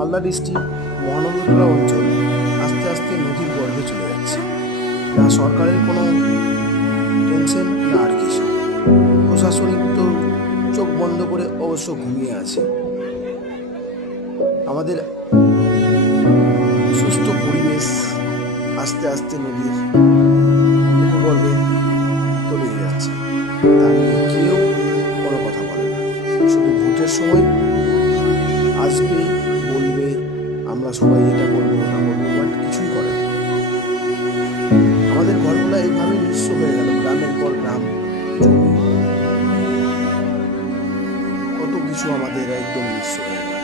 Malda district মহানন্দতলা অঞ্চল আস্তে আস্তে নদীর গর্ভে চলে যাচ্ছে। না সরকারের কোনো টেনশন, না আর কিছু। প্রশাসনিক তো চোখ বন্ধ করে অবশ্য ঘুমিয়ে আছে। আমাদের সুস্থ পরিবেশ আস্তে আস্তে নদীর উপগর্ভে তলিয়ে যাচ্ছে। তা নিয়ে কেউ কোনো কথা বলে না। শুধু ভোটের সময় আসবে, বলবে আমরা সবাই এটা করবো ওটা করবো, বাট কিছুই করে না। আমাদের ঘরগুলো এইভাবে নিঃস্ব হয়ে গেল, গ্রামের পর গ্রাম, জমি, কত কিছু আমাদের একদম নিঃস্ব হয়ে গেল।